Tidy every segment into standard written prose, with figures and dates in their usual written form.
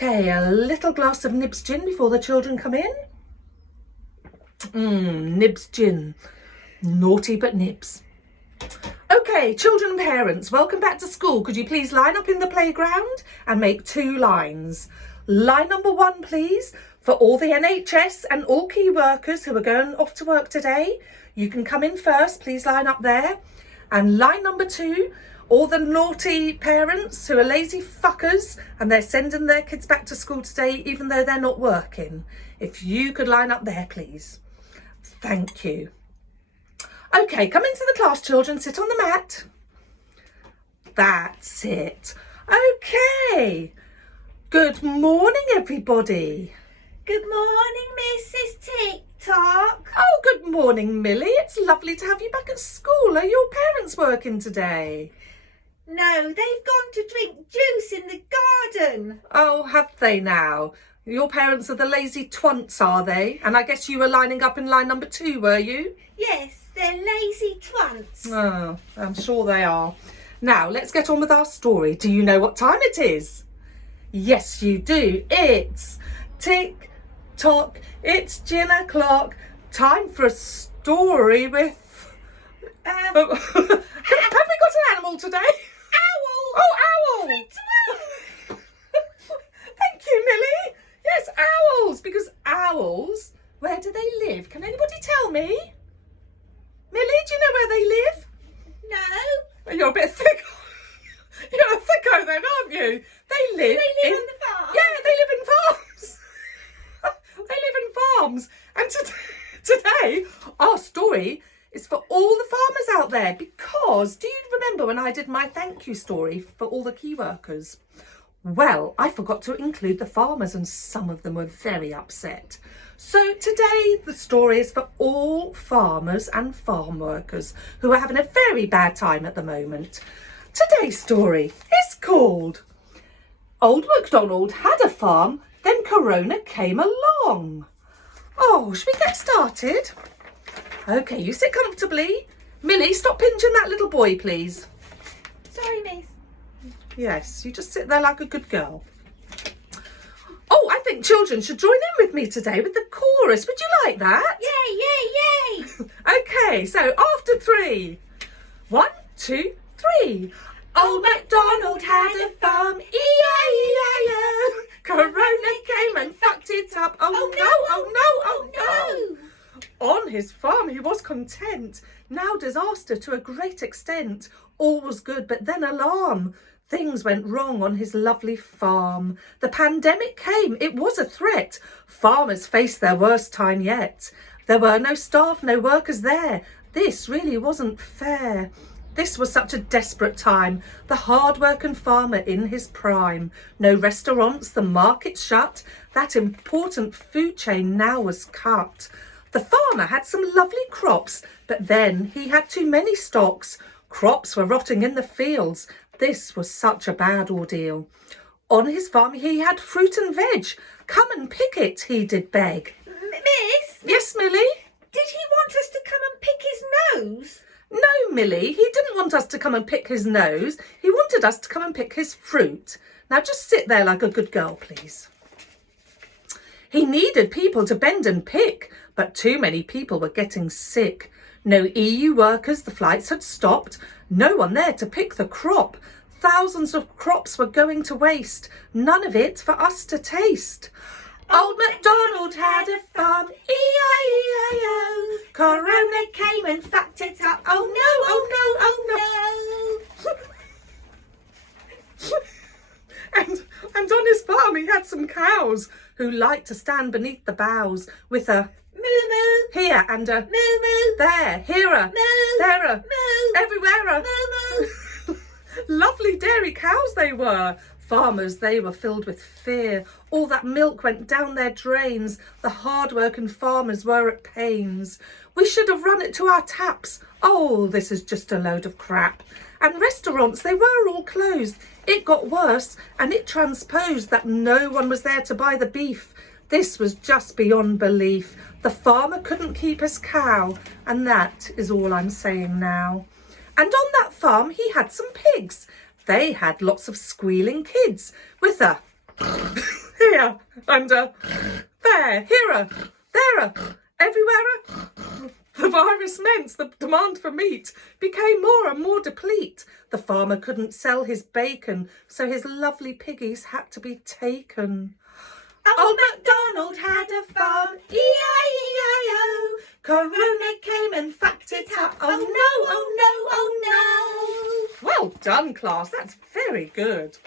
Okay, a little glass of Nibs gin before the children come in. Nibs gin. Naughty but Nibs. Okay, children and parents, welcome back to school. Could you please line up in the playground and make 2 lines? Line number 1, please, for all the NHS and all key workers who are going off to work today. You can come in first, please line up there. And line number 2, all the naughty parents who are lazy fuckers and they're sending their kids back to school today even though they're not working. If you could line up there, please. Thank you. Okay, come into the class, children. Sit on the mat. That's it. Okay. Good morning, everybody. Good morning, Mrs. TikTok. Oh, good morning, Millie. It's lovely to have you back at school. Are your parents working today? No, they've gone to drink juice in the garden. Oh, have they now? Your parents are the lazy twunts, are they? And I guess you were lining up in line number 2, were you? Yes, they're lazy twunts. Oh, I'm sure they are. Now, let's get on with our story. Do you know what time it is? Yes, you do. It's tick-tock. It's gin o'clock. Time for a story with... have we got an animal today? Owl. Oh, owl. 3 to 1. Thank you, Millie. Yes, owls. Because owls, where do they live? Can anybody tell me? Millie, do you know where they live? No. You're a bit thick. You're a thicko then, aren't you? They live, Do they in... live on the farm? Yeah, they live in farms. They live in farms. And today, our story is for all the farmers out there, because do you remember when I did my thank you story for all the key workers? Well, I forgot to include the farmers and some of them were very upset. So today the story is for all farmers and farm workers who are having a very bad time at the moment. Today's story is called Old MacDonald Had a Farm, Then Corona Came Along. Oh, should we get started? Okay, you sit comfortably. Millie, stop pinching that little boy, please. Sorry, miss. Yes, you just sit there like a good girl. Oh, I think children should join in with me today with the chorus. Would you like that? Yay, yay, yay. Okay, so after 3. 1, 2, 3. Old MacDonald had a farm, E-I-E-I-O. Corona came and fucked it up. Oh no, oh no, oh no. On his farm he was content. Now disaster to a great extent. All was good, but then alarm. Things went wrong on his lovely farm. The pandemic came. It was a threat. Farmers faced their worst time yet. There were no staff, no workers there. This really wasn't fair. This was such a desperate time. The hard-working farmer in his prime. No restaurants, the market shut. That important food chain now was cut. The farmer had some lovely crops, but then he had too many stocks. Crops were rotting in the fields. This was such a bad ordeal. On his farm he had fruit and veg. Come and pick it, he did beg. Miss? Yes, Millie? Did he want us to come and pick his nose? No, Millie, he didn't want us to come and pick his nose. He wanted us to come and pick his fruit. Now just sit there like a good girl, please. He needed people to bend and pick, but too many people were getting sick. No EU workers, the flights had stopped. No one there to pick the crop. Thousands of crops were going to waste. None of it for us to taste. Old MacDonald had a farm, E-I-E-I-O. Corona came and fucked it up. Oh no, oh no, oh no. And on his farm he had some cows who liked to stand beneath the boughs with a moo-moo. Here and a Moo-moo. there, here a Moo. there a Moo. everywhere a Moo-moo. Lovely dairy cows they were. Farmers, they were filled with fear. All that milk went down their drains. The hard-working farmers were at pains. We should have run it to our taps. Oh, this is just a load of crap. And restaurants, they were all closed. It got worse, and it transposed that no one was there to buy the beef. This was just beyond belief. The farmer couldn't keep his cow, and that is all I'm saying now. And on that farm he had some pigs. They had lots of squealing kids with a here, and there, here, there, everywhere. The virus meant the demand for meat became more and more deplete. The farmer couldn't sell his bacon, so his lovely piggies had to be taken. Old MacDonald had a farm, E-I-E-I-O. Corona came and fucked it up. Oh no, oh no, oh no. Well done, class. That's very good.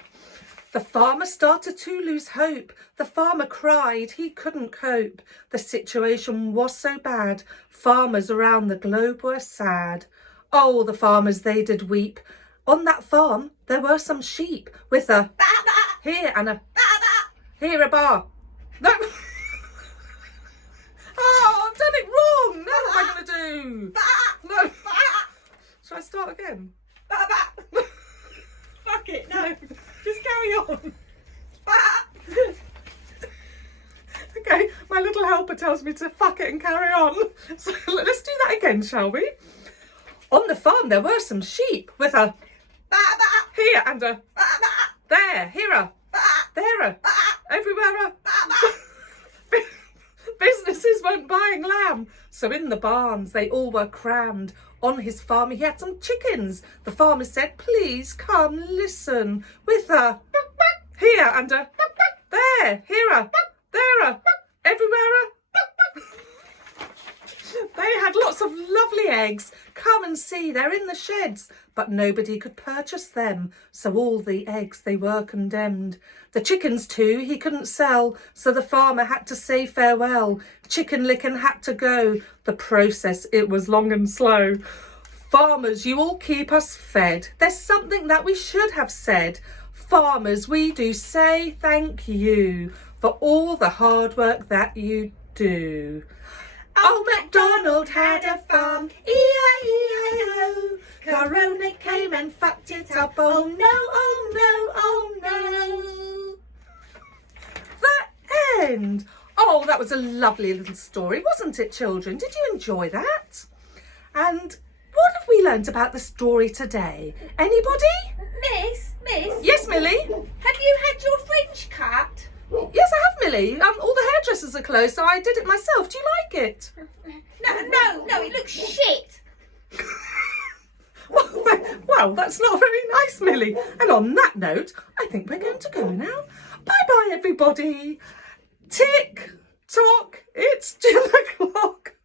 The farmer started to lose hope. The farmer cried, he couldn't cope. The situation was so bad. Farmers around the globe were sad. Oh, the farmers, they did weep. On that farm, there were some sheep with a here and a here a bar. No. Oh, I've done it wrong. Now what am I going to do? No. Shall I start again? Fuck it, no. Just carry on. Okay, my little helper tells me to fuck it and carry on. So let's do that again, shall we? On the farm there were some sheep with a here and a there, here a there a everywhere a businesses weren't buying lamb, so in the barns they all were crammed. On his farm he had some chickens. The farmer said, please come listen, with a here and a there, here a there a everywhere a. They had lots of lovely eggs. Come and see, they're in the sheds. But nobody could purchase them, so all the eggs, they were condemned. The chickens too he couldn't sell, so the farmer had to say farewell. Chicken licken had to go. The process, it was long and slow. Farmers, you all keep us fed. There's something that we should have said. Farmers, we do say thank you for all the hard work that you do. Old MacDonald had a farm, E-I-E-I-O. Corona came and fucked it up. Oh no, oh no, oh no. The end. Oh, that was a lovely little story, wasn't it, children? Did you enjoy that? And what have we learnt about the story today? Anybody? Miss? Yes, Millie? Have you had your fringe cut? Yes, I have, Millie. All the hairdressers are closed, so I did it myself. Do you like it? No, it looks shit. Well, that's not very nice, Millie. And on that note, I think we're going to go now. Bye-bye, everybody. Tick, tock, it's 10 o'clock.